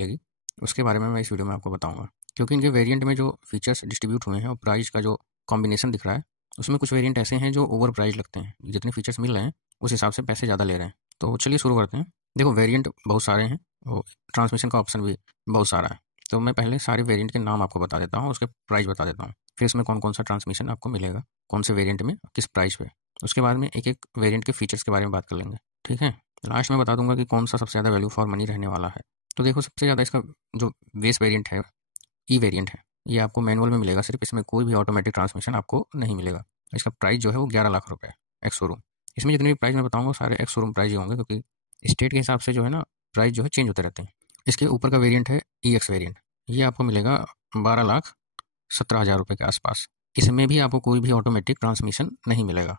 मिलेगी, उसके बारे में मैं इस वीडियो में आपको बताऊंगा। क्योंकि इनके वेरिएंट में जो फीचर्स डिस्ट्रीब्यूट हुए हैं और प्राइस का जो कॉम्बिनेशन दिख रहा है, उसमें कुछ वेरिएंट ऐसे हैं जो ओवर प्राइस लगते हैं। जितने फीचर्स मिल रहे हैं उस हिसाब से पैसे ज़्यादा ले रहे हैं। तो चलिए शुरू करते हैं। देखो, वेरिएंट बहुत सारे हैं और ट्रांसमिशन का ऑप्शन भी बहुत सारा है। तो मैं पहले सारे वेरिएंट के नाम आपको बता देता हूँ, उसके प्राइस बता देता हूँ, फिर इसमें कौन कौन सा ट्रांसमिशन आपको मिलेगा, कौन से वेरिएंट में किस प्राइस पे। उसके बाद में एक एक वेरिएंट के फीचर्स के बारे में बात कर लेंगे, ठीक है। लास्ट में बता दूंगा कि कौन सा सबसे ज़्यादा वैल्यू फॉर मनी रहने वाला है। तो देखो, सबसे ज़्यादा इसका जो बेस वेरिएंट है, ई वेरिएंट है, ये आपको मैनुअल में मिलेगा सिर्फ। इसमें कोई भी ऑटोमेटिक ट्रांसमिशन आपको नहीं मिलेगा। इसका प्राइस जो है वो 11 लाख रुपये एक्स शोरूम। इसमें जितने भी प्राइस मैं बताऊंगा सारे एक्स शोरूम प्राइस ही होंगे, क्योंकि स्टेट के हिसाब से जो है ना प्राइस जो है चेंज होते रहते हैं। इसके ऊपर का वेरिएंट है ई एक्स वेरिएंट, ये आपको मिलेगा 12,17,000 रुपये के आसपास। इसमें भी आपको कोई भी ऑटोमेटिक ट्रांसमिशन नहीं मिलेगा।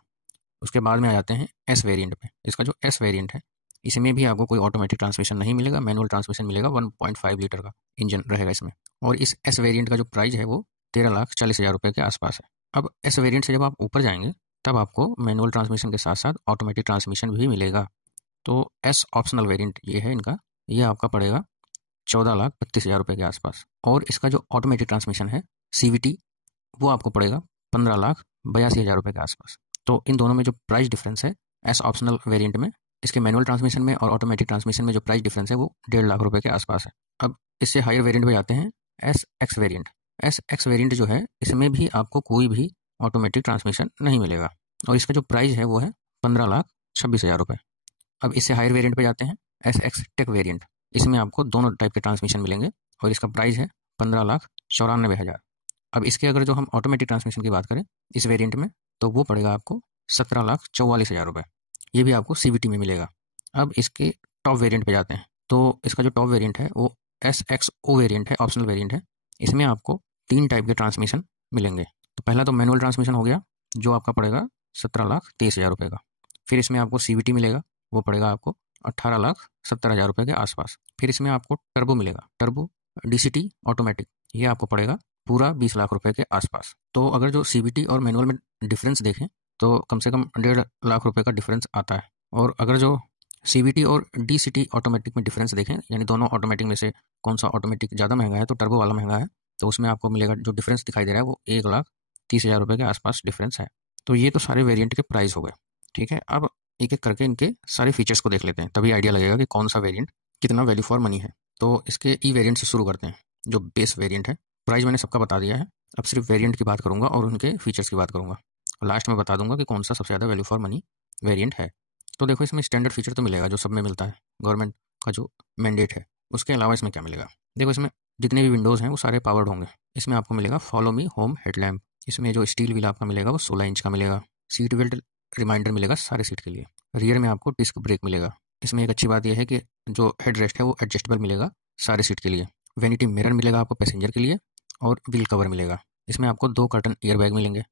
उसके बाद में आ जाते हैं एस वेरिएंट पे। इसका जो एस वेरिएंट है, इसमें भी आपको कोई ऑटोमेटिक ट्रांसमिशन नहीं मिलेगा, मैनुअल ट्रांसमिशन मिलेगा। 1.5 लीटर का इंजन रहेगा इसमें। और इस एस वेरिएंट का जो प्राइस है वो 13,40,000 रुपये के आसपास है। अब एस वेरिएंट से जब आप ऊपर जाएंगे तब आपको मैनुअल ट्रांसमिशन के साथ साथ ऑटोमेटिक ट्रांसमिशन भी मिलेगा। तो एस ऑप्शनल वेरिएंट ये है इनका, ये आपका पड़ेगा 14,32,000 रुपये के आसपास। और इसका जो ऑटोमेटिक ट्रांसमिशन है CVT, वो आपको पड़ेगा 15,82,000 रुपये के आसपास। तो इन दोनों में जो प्राइस डिफरेंस है एस ऑप्शनल वेरिएंट में, इसके मैनुअल ट्रांसमिशन में और ऑटोमेटिक ट्रांसमिशन में जो प्राइस डिफरेंस है वो 1.5 लाख रुपये के आसपास है। अब इससे हायर वेरिएंट पे जाते हैं, S x variant. S x variant जो है, इसमें भी आपको कोई भी ऑटोमेटिक ट्रांसमिशन नहीं मिलेगा और इसका जो प्राइस है वो है 15,26,000 रुपये। अब इससे हायर वेरिएंट पे जाते हैं, एस एक्स टेक वेरिएंट। इसमें आपको दोनों टाइप के ट्रांसमिशन मिलेंगे और इसका प्राइस है 15,94,000। अब इसके अगर जो हम ऑटोमेटिक ट्रांसमिशन की बात करें इस वेरिएंट में, तो वो पड़ेगा आपको 17,44,000 रुपये। ये भी आपको CVT में मिलेगा। अब इसके टॉप वेरिएंट पे जाते हैं, तो इसका जो टॉप वेरिएंट है वो SXO वेरिएंट है, ऑप्शनल वेरिएंट है। इसमें आपको 3 टाइप के ट्रांसमिशन मिलेंगे। तो पहला तो मैनुअल ट्रांसमिशन हो गया, जो आपका पड़ेगा 17,23,000 रुपये का। फिर इसमें आपको CVT मिलेगा, वो पड़ेगा आपको 18,70,000 रुपये के आसपास। फिर इसमें आपको टर्बो मिलेगा, टर्बो DCT ऑटोमेटिक, ये आपको पड़ेगा पूरा 20 लाख रुपए के आसपास। तो अगर जो CVT और मैनुअल में डिफरेंस देखें तो कम से कम 1.5 लाख रुपए का डिफरेंस आता है। और अगर जो CVT और DCT ऑटोमेटिक में डिफरेंस देखें, यानी दोनों ऑटोमेटिक में से कौन सा ऑटोमेटिक ज़्यादा महंगा है, तो टर्बो वाला महंगा है। तो उसमें आपको मिलेगा जो डिफरेंस दिखाई दे रहा है वो 1,30,000 रुपये के आसपास डिफरेंस है। तो ये तो सारे वेरिएंट के प्राइस हो गए, ठीक है। अब एक एक करके इनके सारे फीचर्स को देख लेते हैं, तभी आइडिया लगेगा कि कौन सा वेरिएंट कितना वैल्यू फॉर मनी है। तो इसके ई वेरिएंट से शुरू करते हैं, जो बेस वेरिएंट है। प्राइस मैंने सबका बता दिया है, अब सिर्फ वेरिएंट की बात करूंगा और उनके फीचर्स की बात करूंगा। लास्ट में बता दूंगा कि कौन सा सबसे ज़्यादा वैल्यू फॉर मनी वेरिएंट है। तो देखो, इसमें स्टैंडर्ड फीचर तो मिलेगा जो सब में मिलता है, गवर्नमेंट का जो मैंडेट है। उसके अलावा इसमें क्या मिलेगा, देखो इसमें जितने भी विंडोज़ हैं वो सारे पावर्ड होंगे। इसमें आपको मिलेगा फॉलो मी होम हेडलैम्प। इसमें जो स्टील व्हील आपका मिलेगा वो 16 इंच का मिलेगा। सीट बेल्ट रिमाइंडर मिलेगा सारे सीट के लिए। रियर में आपको डिस्क ब्रेक मिलेगा। इसमें एक अच्छी बात यह है कि जो हेड रेस्ट है वो एडजस्टेबल मिलेगा सारे सीट के लिए। वेनिटी मिरर मिलेगा आपको पैसेंजर के लिए और व्हील कवर मिलेगा। इसमें आपको 2 कर्टन ईयर बैग मिलेंगे।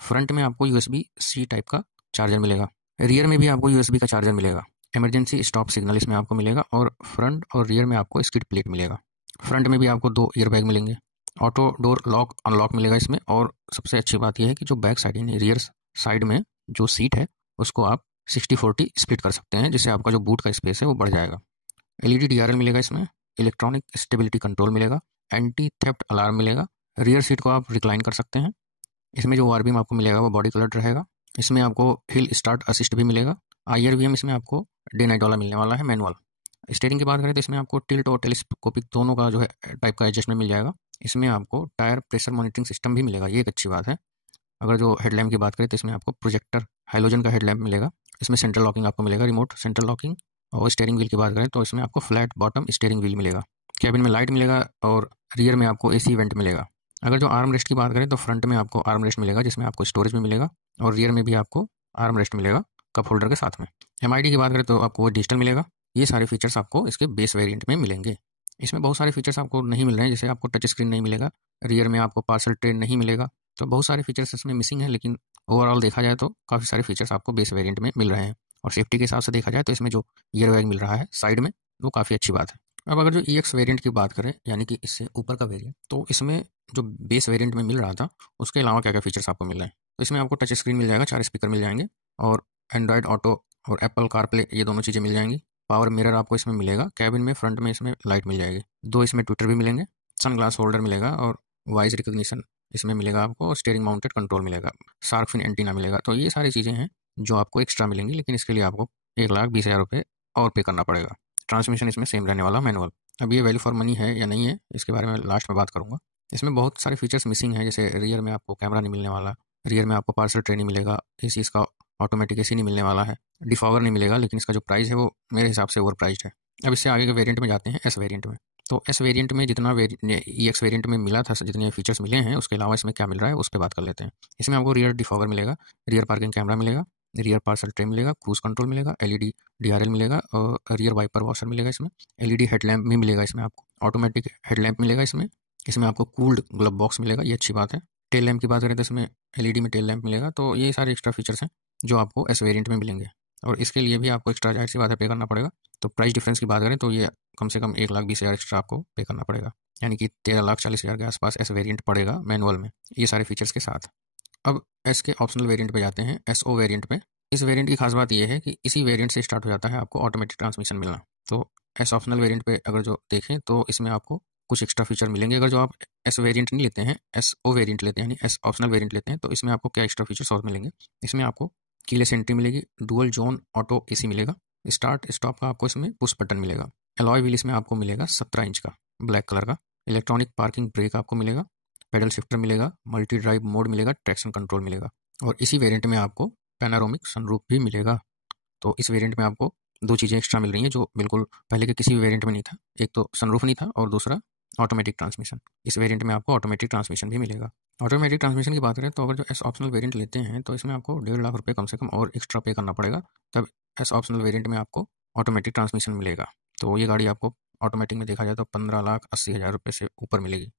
फ्रंट में आपको USB-C टाइप का चार्जर मिलेगा। रियर में भी आपको USB का चार्जर मिलेगा। इमरजेंसी स्टॉप सिग्नल इसमें आपको मिलेगा और फ्रंट और रियर में आपको स्किड प्लेट मिलेगा। फ्रंट में भी आपको 2 ईयर बैग मिलेंगे। ऑटो डोर लॉक अनलॉक मिलेगा इसमें। और सबसे अच्छी बात यह है कि जो बैक साइड यानी रियर साइड में जो सीट है उसको आप 60-40 स्प्लिट कर सकते हैं, जिससे आपका जो बूट का स्पेस है वो बढ़ जाएगा। LED DRL मिलेगा इसमें। इलेक्ट्रॉनिक स्टेबिलिटी कंट्रोल मिलेगा। एंटी थेफ्ट अलार्म मिलेगा। रियर सीट को आप रिक्लाइन कर सकते हैं। इसमें जो वार्बिंग आपको मिलेगा वो बॉडी कलर रहेगा। इसमें आपको हिल स्टार्ट असिस्ट भी मिलेगा। IRVM इसमें आपको डे नाइट वाला मिलने वाला है, मैनुअल। स्टीयरिंग की बात करें तो इसमें आपको टिल्ट और टेलीस्कोपिक दोनों का जो है टाइप का एडजस्टमेंट मिल जाएगा। इसमें आपको टायर प्रेशर मॉनिटरिंग सिस्टम भी मिलेगा, ये एक अच्छी बात है। अगर जो हेडलैम्प की बात करें तो इसमें आपको प्रोजेक्टर हाइलोजन का हेडलैम्प मिलेगा। इसमें सेंट्रल लॉकिंग आपको मिलेगा, रिमोट सेंट्रल लॉकिंग। और स्टीयरिंग व्हील की बात करें तो इसमें आपको फ्लैट बॉटम स्टीयरिंग व्हील मिलेगा। कैबिन में लाइट मिलेगा और रियर में आपको AC वेंट मिलेगा। अगर जो आर्म रेस्ट की बात करें तो फ्रंट में आपको आर्म रेस्ट मिलेगा, जिसमें आपको स्टोरेज भी मिलेगा और रियर में भी आपको आर्म रेस्ट मिलेगा कप होल्डर के साथ में। MID की बात करें तो आपको वो डिजिटल मिलेगा। ये सारे फीचर्स आपको इसके बेस वेरिएंट में मिलेंगे। इसमें बहुत सारे फीचर्स आपको नहीं मिल रहे हैं, जैसे आपको टच स्क्रीन नहीं मिलेगा, रियर में आपको पार्सल ट्रे नहीं मिलेगा। तो बहुत सारे फीचर्स इसमें मिसिंग है, लेकिन ओवरऑल देखा जाए तो काफ़ी सारे फीचर्स आपको बेस वेरिएंट में मिल रहे हैं। और सेफ्टी के हिसाब से देखा जाए तो इसमें जो ईयर बैग मिल रहा है साइड में, वो काफ़ी अच्छी बात है। अब अगर जो EX वेरिएंट की बात करें, यानी कि इससे ऊपर का वेरिएंट, तो इसमें जो बेस वेरिएंट में मिल रहा था उसके अलावा क्या क्या फीचर्स आपको मिल रहे हैं। तो इसमें आपको टच स्क्रीन मिल जाएगा, 4 स्पीकर मिल जाएंगे और एंड्रॉयड ऑटो और एप्पल कारप्ले, ये दोनों चीज़ें मिल जाएंगी। पावर मिरर आपको इसमें मिलेगा, कैबिन में फ्रंट में इसमें लाइट मिल जाएगी, 2 इसमें ट्विटर भी मिलेंगे, सन ग्लास होल्डर मिलेगा और वॉइस रिकग्निशन इसमें मिलेगा आपको, और स्टीयरिंग माउंटेड कंट्रोल मिलेगा, शार्क फिन एंटीना मिलेगा। तो ये सारी चीज़ें हैं जो आपको एक्स्ट्रा मिलेंगी, लेकिन इसके लिए आपको 1,20,000 रुपये और पे करना पड़ेगा। ट्रांसमिशन इसमें सेम रहने वाला, मैनुअल। अब ये वैल्यू फॉर मनी है या नहीं है, इसके बारे में लास्ट में बात करूँगा। इसमें बहुत सारे फीचर्स मिसिंग हैं, जैसे रियर में आपको कैमरा नहीं मिलने वाला, रियर में आपको पार्सल ट्रे नहीं मिलेगा, एसी इसका ऑटोमेटिक एसी नहीं मिलने वाला है, डिफॉगर नहीं मिलेगा, लेकिन इसका जो प्राइस है वो मेरे हिसाब से ओवर प्राइस्ड है। अब इससे आगे के वेरिएंट में जाते हैं, एस वेरिएंट में। तो एस वेरिएंट में जितना EX वेरिएंट में मिला था, जितने फीचर्स मिले हैं, उसके अलावा इसमें क्या मिल रहा है उस पर बात कर लेते हैं। इसमें आपको रियर डिफॉगर मिलेगा, रियर पार्किंग कैमरा मिलेगा, रियर पार्सल ट्रे मिलेगा, क्रूज कंट्रोल मिलेगा, LED DRL मिलेगा और रियर वाइपर वॉशर मिलेगा, इसमें LED हेडलैम्प भी मिलेगा, इसमें आपको ऑटोमेटिक हेडलैम्प मिलेगा, इसमें आपको कूल्ड ग्लब बॉक्स मिलेगा, ये अच्छी बात है। टेल लैम्प की बात करें तो इसमें LED में टेल लैम्प मिलेगा। तो ये सारे एक्स्ट्रा फीचर्स हैं जो आपको एस वेरिएंट में मिलेंगे, और इसके लिए भी आपको एक्स्ट्रा जाहिर सी बात है पे करना पड़ेगा। तो प्राइस डिफरेंस की बात करें तो ये कम से कम 1,20,000 एक्स्ट्रा आपको पे करना पड़ेगा, यानी कि 13,40,000 के आसपास एस वेरिएंट पड़ेगा मैनुअल में, ये सारे फीचर्स के साथ। अब एस के ऑप्शनल वेरिएंट पे जाते हैं, SO वेरिएंट पे। इस वेरिएंट की खास बात यह है कि इसी वेरिएंट से स्टार्ट हो जाता है आपको ऑटोमेटिक ट्रांसमिशन मिलना। तो एस ऑप्शनल वेरिएंट पे अगर जो देखें तो इसमें आपको कुछ एक्स्ट्रा फीचर मिलेंगे। अगर जो आप एस वेरिएंट नहीं लेते हैं, SO वेरिएंट लेते हैं, यानी एस ऑप्शनल वेरिएंट लेते हैं, तो इसमें आपको क्या एक्स्ट्रा फीचर्स और मिलेंगे। इसमें आपको कीलेस एंट्री मिलेगी, डुअल जोन ऑटो AC मिलेगा, स्टार्ट स्टॉप का आपको इसमें पुश बटन मिलेगा, अलॉय व्हील इसमें आपको मिलेगा 17 इंच का ब्लैक कलर का, इलेक्ट्रॉनिक पार्किंग ब्रेक आपको मिलेगा, पेडल शिफ्टर मिलेगा, मल्टी ड्राइव मोड मिलेगा, ट्रैक्शन कंट्रोल मिलेगा, और इसी वेरिएंट में आपको पैनारोमिक सनरूफ भी मिलेगा। तो इस वेरिएंट में आपको 2 चीज़ें एक्स्ट्रा मिल रही हैं जो बिल्कुल पहले के किसी भी वेरिएंट में नहीं था। एक तो सनरूफ नहीं था और दूसरा ऑटोमेटिक ट्रांसमिशन। इस वेरिएंट में आपको ऑटोमेटिक ट्रांसमिशन भी मिलेगा। ऑटोमेटिक ट्रांसमिशन की बात करें तो अगर जो एस ऑप्शनल वेरिएंट लेते हैं तो इसमें आपको 1.5 लाख रुपये कम से कम और एक्स्ट्रा पे करना पड़ेगा, तब एस ऑप्शनल वेरिएंट में आपको ऑटोमेटिक ट्रांसमिशन मिलेगा। तो ये गाड़ी आपको ऑटोमेटिक में देखा जाए तो 15,80,000 रुपये से ऊपर मिलेगी।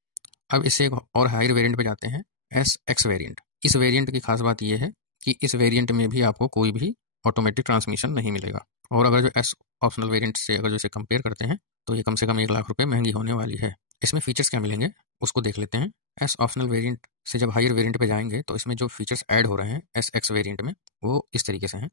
अब इससे एक और हायर वेरिएंट पे जाते हैं, SX वेरिएंट। इस वेरिएंट की खास बात यह है कि इस वेरिएंट में भी आपको कोई भी ऑटोमेटिक ट्रांसमिशन नहीं मिलेगा, और अगर जो एस ऑप्शनल वेरिएंट से अगर जो इसे कंपेयर करते हैं तो ये कम से कम 1 लाख रुपये महंगी होने वाली है। इसमें फीचर्स क्या मिलेंगे उसको देख लेते हैं। एस ऑप्शनल वेरिएंट से जब हायर वेरिएंट पे जाएंगे तो इसमें जो फीचर्स ऐड हो रहे हैं SX वेरिएंट में वो इस तरीके से हैं।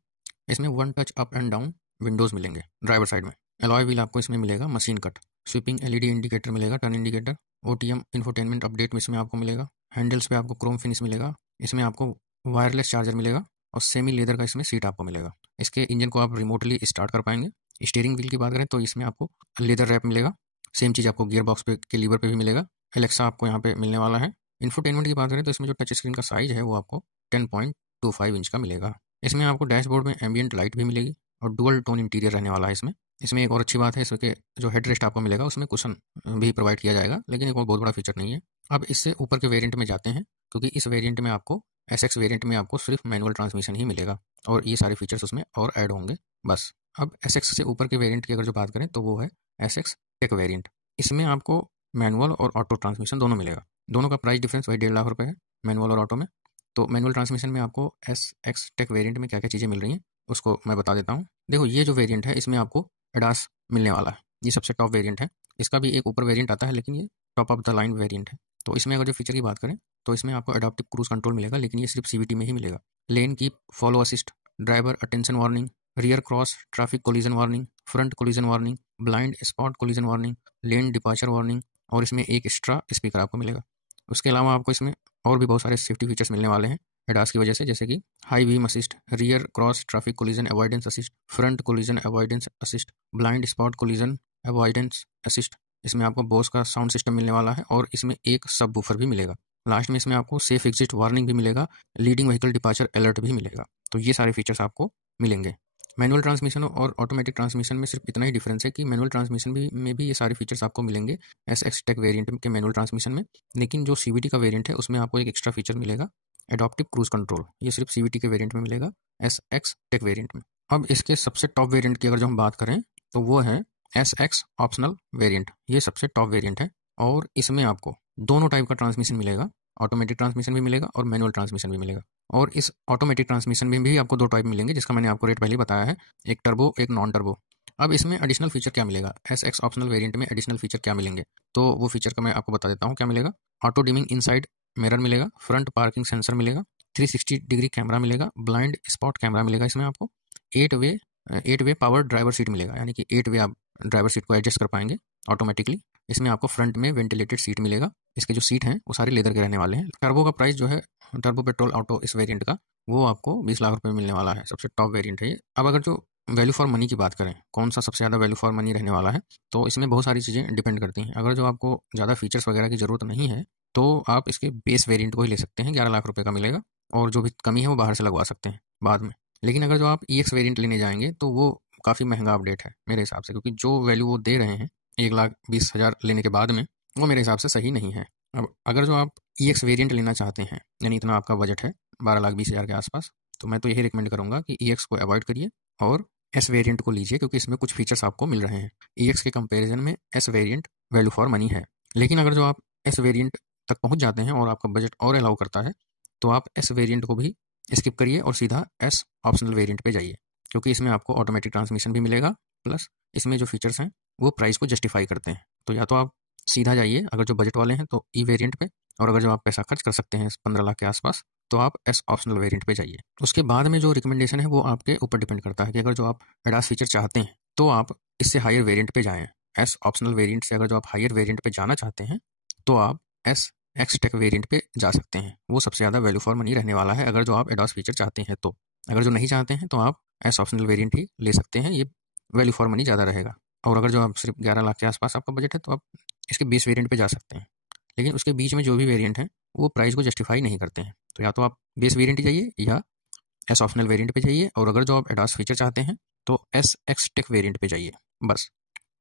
इसमें 1 touch up and down windows मिलेंगे ड्राइवर साइड में, अलॉय व्हील आपको इसमें मिलेगा machine cut, sweeping LED indicator मिलेगा, turn indicator, OTM infotainment update में इसमें आपको मिलेगा, हैंडल्स पे आपको क्रोम फिनिश मिलेगा, इसमें आपको वायरलेस चार्जर मिलेगा और सेमी लेदर का इसमें सीट आपको मिलेगा। इसके इंजन को आप रिमोटली स्टार्ट कर पाएंगे। स्टीयरिंग व्हील की बात करें तो इसमें आपको लेदर रैप मिलेगा, सेम चीज़ आपको गियर बॉक्स पे के लीवर पे भी मिलेगा, एलेक्सा आपको यहाँ पे मिलने वाला है। इन्फोटेनमेंट की बात करें तो इसमें जो टच स्क्रीन का साइज है वो आपको 10.25 इंच का मिलेगा। इसमें आपको डैशबोर्ड में एम्बियंट लाइट भी मिलेगी और डुअल टोन इंटीरियर रहने वाला है इसमें एक और अच्छी बात है इसके जो हेड रेस्ट आपको मिलेगा उसमें कुशन भी प्रोवाइड किया जाएगा, लेकिन एक और बहुत बड़ा फीचर नहीं है। अब इससे ऊपर के वेरिएंट में जाते हैं, क्योंकि इस वेरिएंट में आपको SX वेरिएंट में आपको सिर्फ मैनुअल ट्रांसमिशन ही मिलेगा और ये सारे फीचर्स उसमें और ऐड होंगे बस। अब SX से ऊपर के वेरिएंट की अगर जो बात करें तो वो है SX टेक वेरिएंट। इसमें आपको मैनुअल और ऑटो ट्रांसमिशन दोनों मिलेगा। दोनों का प्राइस डिफरेंस वही 1.5 लाख रुपये है मैनुअल और ऑटो में। तो मैनुअल ट्रांसमिशन में आपको SX टेक वेरिएंट में क्या क्या चीज़ें मिल रही हैं उसको मैं बता देता हूँ। देखो ये जो वेरिएंट है इसमें आपको ADAS मिलने वाला है, ये सबसे टॉप वेरिएंट है। इसका भी एक ऊपर वेरिएंट आता है लेकिन ये top of the line variant है। तो इसमें अगर जो फीचर की बात करें तो इसमें आपको एडाप्टिव क्रूज कंट्रोल मिलेगा, लेकिन ये सिर्फ CVT में ही मिलेगा। Lane keep, follow assist, driver attention warning, rear cross, traffic collision warning, front collision warning, blind spot collision warning, lane departure warning, और इसमें एक एक्स्ट्रा स्पीकर आपको मिलेगा। उसके अलावा आपको इसमें और भी बहुत सारे सेफ्टी फीचर्स मिलने वाले हैं एडास की वजह से, जैसे कि high beam assist, rear cross traffic collision avoidance assist, front collision avoidance assist, blind spot collision avoidance assist. इसमें आपको बोस का साउंड सिस्टम मिलने वाला है और इसमें एक सब वूफर भी मिलेगा। लास्ट में इसमें आपको सेफ एग्जिट वार्निंग भी मिलेगा, लीडिंग व्हीकल डिपार्चर अलर्ट भी मिलेगा। तो ये सारे फीचर्स आपको मिलेंगे। मैनुअल ट्रांसमिशन और ऑटोमेटिक ट्रांसमिशन में सिर्फ इतना ही डिफरेंस है कि मैनुअल ट्रांसमिशन में भी ये सारे फीचर्स आपको मिलेंगे SX टेक वेरिएंट के मैनुअल ट्रांसमिशन में, लेकिन जो CVT का वेरिएंट है उसमें आपको एक एक्स्ट्रा फीचर मिलेगा, एडॉप्टिव क्रूज कंट्रोल। ये सिर्फ CVT के वेरिएंट में मिलेगा, SX टेक वेरिएंट में। अब इसके सबसे टॉप वेरिएंट की अगर जो हम बात करें तो वो है SX ऑप्शनल वेरिएंट। ये सबसे टॉप वेरिएंट है और इसमें आपको दोनों टाइप का ट्रांसमिशन मिलेगा, ऑटोमेटिक ट्रांसमिशन भी मिलेगा और मैनुअल ट्रांसमिशन भी मिलेगा। और इस ऑटोमेटिक ट्रांसमिशन में भी आपको 2 टाइप मिलेंगे, जिसका मैंने आपको रेट पहले बताया है, एक टर्बो एक नॉन टर्बो। अब इसमें एडिशनल फीचर क्या मिलेगा, SX ऑप्शनल वेरिएंट में एडिशनल फीचर क्या मिलेंगे, तो वो फीचर का मैं आपको बता देता हूँ क्या मिलेगा। ऑटो डिमिंग इनसाइड मिरर मिलेगा, फ्रंट पार्किंग सेंसर मिलेगा, 360 डिग्री कैमरा मिलेगा, ब्लाइंड स्पॉट कैमरा मिलेगा, इसमें आपको 8 वे 8 वे पावर ड्राइवर सीट मिलेगा, यानी कि 8 वे आप ड्राइवर सीट को एडजस्ट कर पाएंगे ऑटोमेटिकली। इसमें आपको फ्रंट में वेंटिलेटेड सीट मिलेगा। इसके जो सीट हैं वो सारे लेदर के रहने वाले हैं। टर्बो का प्राइस जो है, टर्बो पेट्रोल ऑटो इस वेरिएंट का, वो आपको 20 लाख रुपए में मिलने वाला है। सबसे टॉप वेरिएंट है ये। अब अगर जो वैल्यू फॉर मनी की बात करें, कौन सा सबसे ज़्यादा वैल्यू फॉर मनी रहने वाला है, तो इसमें बहुत सारी चीज़ें डिपेंड करती हैं। अगर जो आपको ज़्यादा फीचर्स वगैरह की ज़रूरत नहीं है तो आप इसके बेस वेरिएंट को ही ले सकते हैं, 11 लाख रुपए का मिलेगा, और जो भी कमी है वो बाहर से लगवा सकते हैं बाद में। लेकिन अगर जो आप EX वेरिएंट लेने जाएंगे तो वो काफ़ी महंगा अपडेट है मेरे हिसाब से, क्योंकि जो वैल्यू वो दे रहे हैं 1,20,000 लेने के बाद में, वो मेरे हिसाब से सही नहीं है। अब अगर जो आप EX वेरिएंट लेना चाहते हैं, यानी इतना आपका बजट है 12,20,000 के आसपास, तो मैं तो यही रिकमेंड करूंगा कि EX को अवॉइड करिए और S वेरिएंट को लीजिए, क्योंकि इसमें कुछ फीचर्स आपको मिल रहे हैं। EX के कंपैरिजन में S variant value for money है। लेकिन अगर जो आप S वेरिएंट तक पहुंच जाते हैं और आपका बजट और अलाउ करता है, तो आप S वेरिएंट को भी स्किप करिए और सीधा S ऑप्शनल वेरिएंट पे जाइए, क्योंकि इसमें आपको ऑटोमेटिक ट्रांसमिशन भी मिलेगा, प्लस इसमें जो फीचर्स हैं वो प्राइस को जस्टिफाई करते हैं। तो या तो आप सीधा जाइए अगर जो बजट वाले हैं तो E वेरिएंट पे, और अगर जो आप पैसा खर्च कर सकते हैं 15 लाख के आसपास, तो आप S ऑप्शनल वेरिएंट पे जाइए। उसके बाद में जो रिकमेंडेशन है वो आपके ऊपर डिपेंड करता है कि अगर जो आप एडास फीचर चाहते हैं तो आप इससे हायर वेरिएंट पे जाएं। S ऑप्शनल वेरिएंट से अगर जो आप हायर वेरिएंट पे जाना चाहते हैं तो आप S एक्स टेक वेरिएंट पे जा सकते हैं। वो सबसे ज़्यादा वैल्यू फॉर मनी रहने वाला है अगर जो आप एडॉस फीचर चाहते हैं तो। अगर जो नहीं चाहते हैं तो आप S ऑप्शनल वेरिएंट ही ले सकते हैं, ये वैल्यू फॉर मनी ज़्यादा रहेगा। और अगर जो आप सिर्फ 11 लाख के आसपास आपका बजट है तो आप इसके बेस वेरिएंट पे जा सकते हैं। लेकिन उसके बीच में जो भी वेरिएंट हैं वो प्राइस को जस्टिफाई नहीं करते हैं, तो या तो आप बेस वेरिएंट जाइए या S ऑप्शनल वेरिएंट पे जाइए, और अगर जो आप एडॉस फीचर चाहते हैं तो S एक्स टेक वेरिएंट पे जाइए बस।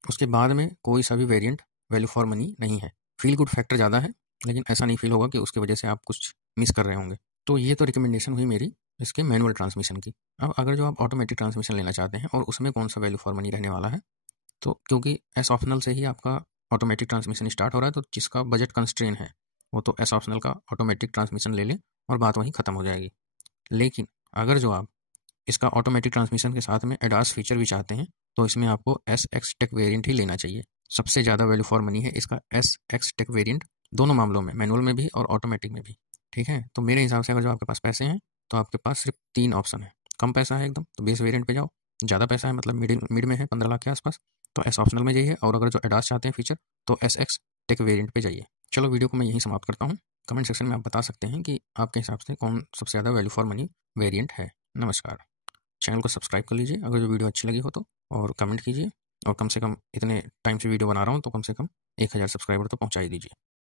उसके बाद में कोई सा भी वेरिएंट वैल्यू फॉर मनी नहीं है। फील गुड फैक्टर ज़्यादा है, लेकिन ऐसा नहीं फील होगा कि उसकी वजह से आप कुछ मिस कर रहे होंगे। तो ये तो रिकमेंडेशन हुई मेरी इसके मैनुअल ट्रांसमिशन की। अब अगर जो आप ऑटोमेटिक ट्रांसमिशन लेना चाहते हैं और उसमें कौन सा वैल्यू फॉर मनी रहने वाला है, तो क्योंकि एस ऑप्शनल से ही आपका ऑटोमेटिक ट्रांसमिशन स्टार्ट हो रहा है, तो जिसका बजट कंस्ट्रेन है वो तो एस ऑप्शनल का ऑटोमेटिक ट्रांसमिशन ले लें और बात वहीं ख़त्म हो जाएगी। लेकिन अगर जो आप इसका ऑटोमेटिक ट्रांसमिशन के साथ में एडास फीचर भी चाहते हैं तो इसमें आपको एस एक्स टेक वेरिएंट ही लेना चाहिए। सबसे ज़्यादा वैल्यू फॉर मनी है इसका एस एक्स टेक वेरिएंट, दोनों मामलों में, मैनुअल में भी और ऑटोमेटिक में भी। ठीक है, तो मेरे हिसाब से अगर जो आपके पास पैसे हैं तो आपके पास सिर्फ 3 ऑप्शन है। कम पैसा है एकदम तो बेस वेरिएंट पे जाओ, ज़्यादा पैसा है मतलब मिड में है 15 लाख के आसपास तो एस ऑप्शनल में जाइए, और अगर जो एडास चाहते हैं फीचर तो एस एक्स टेक वेरिएंट पे जाइए। चलो वीडियो को मैं यहीं समाप्त करता हूँ। कमेंट सेक्शन में आप बता सकते हैं कि आपके हिसाब से कौन सबसे ज़्यादा वैल्यू फॉर मनी वेरिएंट है। नमस्कार। चैनल को सब्सक्राइब कर लीजिए अगर जो वीडियो अच्छी लगी हो तो, और कमेंट कीजिए, और कम से कम इतने टाइम से वीडियो बना रहा हूँ तो कम से कम 1000 सब्सक्राइबर तो पहुँचा ही दीजिए।